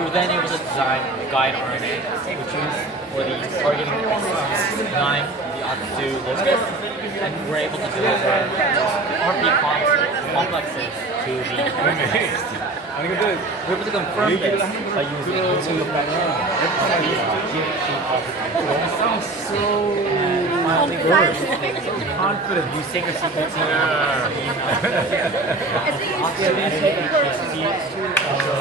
We were then able to design a guide RNA, which was for the targeting exons 9, the OX2 locus, and we were able to deliver RP complexes to the human. We were able to confirm this by using two That sounds so confident. You secret sequencing.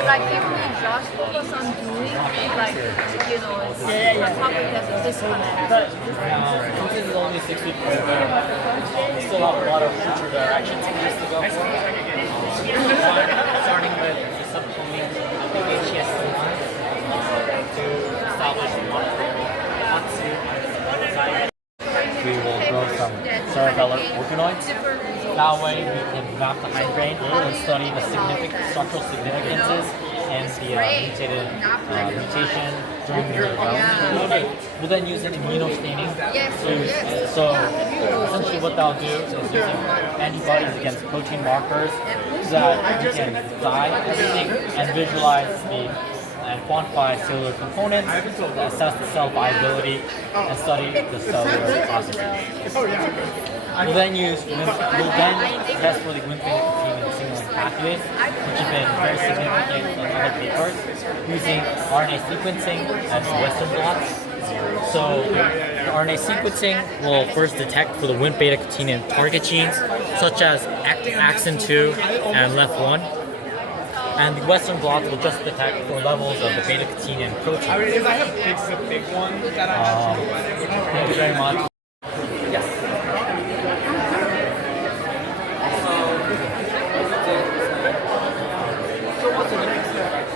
Like if we just focus on doing like the topic that's a disconnect. Since this is only a 6-week program, we still have a lot of future directions for us to go for. Starting with the subcoming HES to establish a we will grow some cerebellar organoids. That way we can map the hindbrain and study the structural significances and the mutation during the development. We'll then use an immunostaining. So essentially what that'll do is using antibodies against protein markers so that we can dye everything and visualize and quantify cellular components, assess the cell viability, and study the cellular processes. We'll then test for the wnt signaling pathways, which have been very significant in other papers, using RNA sequencing and Western blots. So the RNA sequencing will first detect for the Wnt beta-catenin target genes, such as axin 2 and LEF1. And the Western blots will just detect for levels of the beta-catenin protein. Is I have big one that I have trouble with. Thank you very much. Yes. So what's the next step?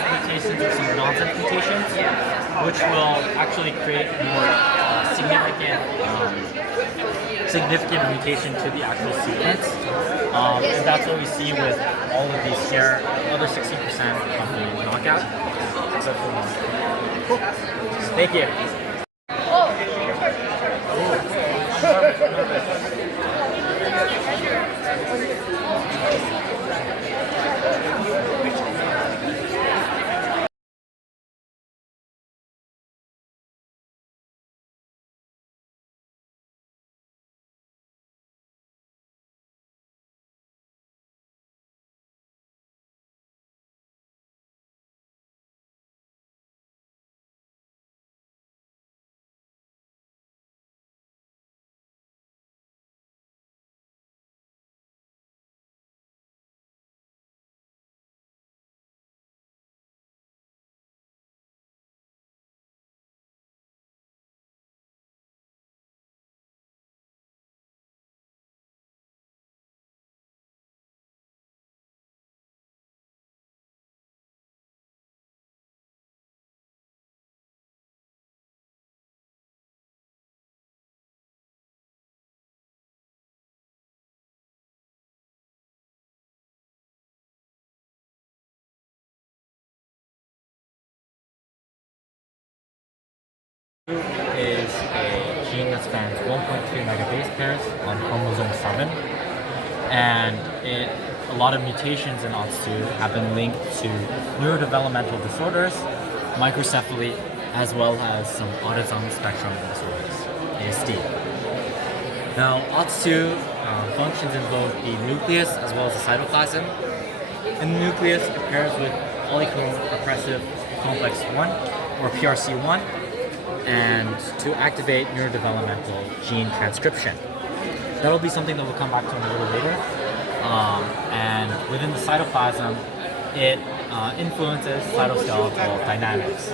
Mutations or some nonsense mutations, which will actually create more significant mutation to the actual sequence. And that's what we see with all of these here, other 60% of the knockout, except for one. Cool. Thank you. Is a gene that spans 1.3 megabase pairs on chromosome 7, and a lot of mutations in OX2 have been linked to neurodevelopmental disorders, microcephaly, as well as some autism spectrum disorders, ASD. Now, OX2 functions in both the nucleus as well as the cytoplasm. In the nucleus, it pairs with polycomb-repressive complex 1, or PRC1, and to activate neurodevelopmental gene transcription. That'll be something that we'll come back to a little later. And within the cytoplasm, it influences cytoskeletal dynamics.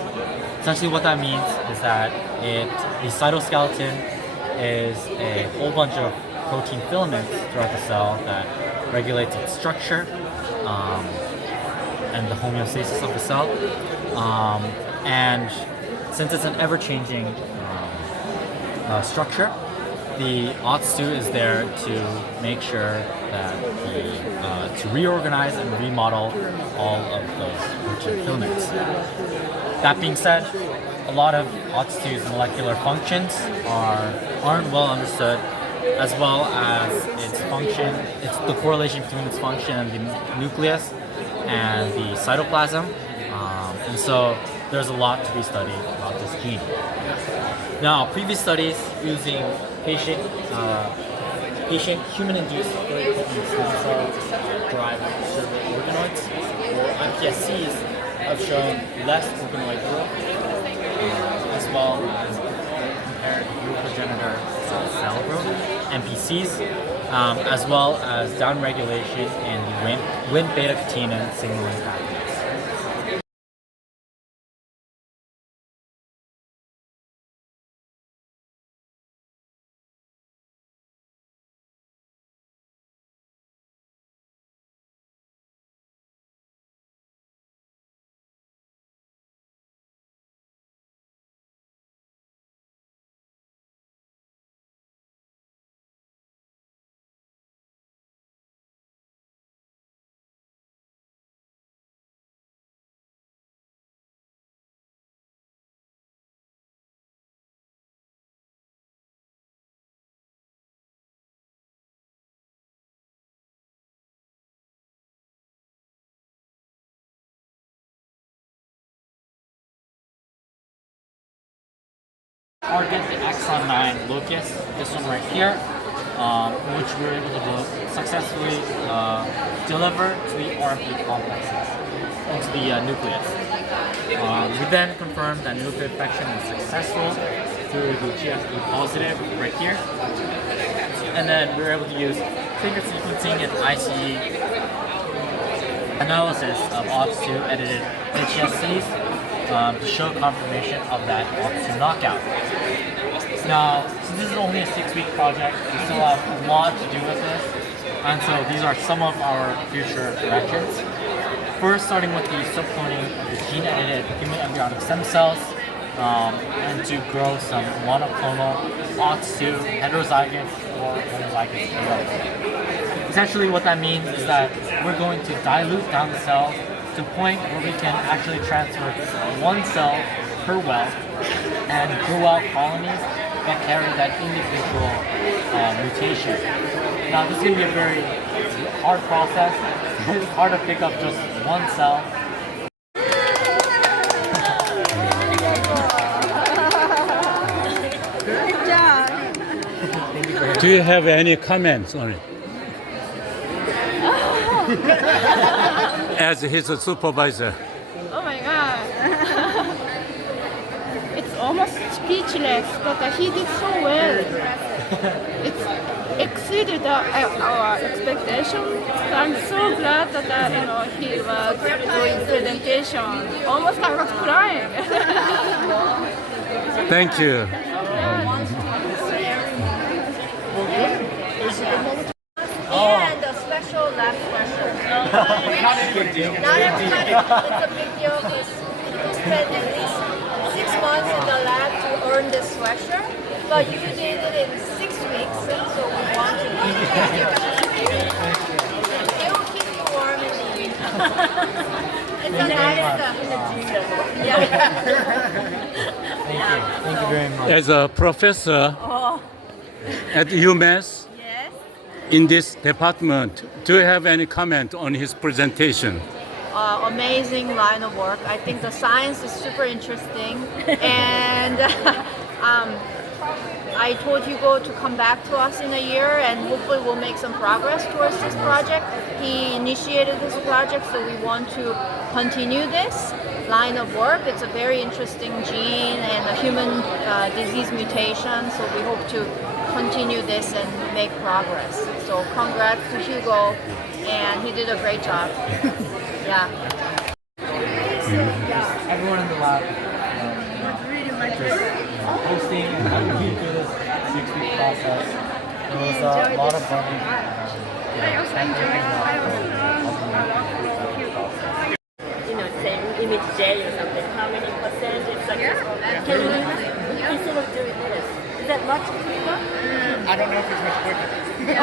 Essentially what that means is that the cytoskeleton is a whole bunch of protein filaments throughout the cell that regulates its structure and the homeostasis of the cell. And since it's an ever-changing structure, the OTS2 is there to make sure that to reorganize and remodel all of those protein filaments. That being said, a lot of OTS2's molecular functions aren't well understood, as well as its function, the correlation between its function and the nucleus and the cytoplasm. And so there's a lot to be studied about this gene. Now, previous studies using patient human-induced stem cell-derived cerebral organoids, or iPSCs, have shown less organoid growth, as well as compared progenitor cell growth, MPCs, as well as downregulation in the Wnt beta-catenin signaling pathways. Target the exon 9 locus, this one right here, which we were able to successfully deliver to the RP complexes into the nucleus. We then confirmed that nuclear infection was successful through the GFP positive right here. And then we were able to use finger sequencing and ICE analysis of OTS2 edited HSCs to show confirmation of that OTS2 knockout. Now, since this is only a 6-week project, we still have a lot to do with this, and so these are some of our future directions. First, starting with the subcloning of the gene-edited human embryonic stem cells, and to grow some monoclonal OTS2 heterozygous or homozygous cells. Essentially what that means is that we're going to dilute down the cell to a point where we can actually transfer one cell per well and grow out colonies that carry that individual mutation. Now this is going to be a very hard process. It's hard to pick up just one cell. Do you have any comments on it? As his supervisor. Oh my god. It's almost speechless, but he did so well. It's exceeded our expectations. I'm so glad that he was doing presentation. Almost I was crying. Thank you. And a special lab question. Not everybody. It's a big deal because people spend at least 6 months in the lab to earn this sweatshirt, but you did it in 6 weeks, so we want to give you. It will keep you warm and neat. It's a nice yeah. Thank you very much. As a professor at UMass in this department, do you have any comment on his presentation? Amazing line of work. I think the science is super interesting, and I told Hugo to come back to us in a year, and hopefully we'll make some progress towards this project. He initiated this project, so we want to continue this line of work. It's a very interesting gene and a human disease mutation, so we hope to continue this and make progress. So congrats to Hugo, and he did a great job. Yeah. Everyone in the lab just hosting and helping through this 6-week process. It was a lot of fun. I also enjoyed Saying image J or something, how many percent is successful? Can you, instead of doing this, is that much to do? I don't know if it's much quicker.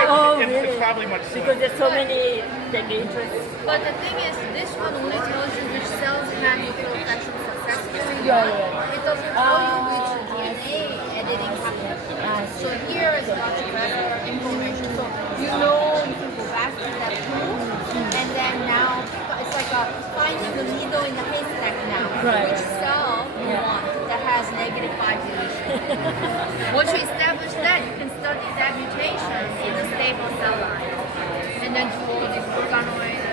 Oh, It's really? probably much slower. Because there's so many like interests. But the thing is, this one only tells you which cells had nuclear infection successfully. Yeah. It doesn't tell you which DNA editing happened. So here is much better information. So you can go back to that tool, and then now it's like finding the needle in the haystack now. Right. Which cell you want that has negative 5 deletion. Once you establish that, you can study that mutation in the stable cell line, and then do all these organoids.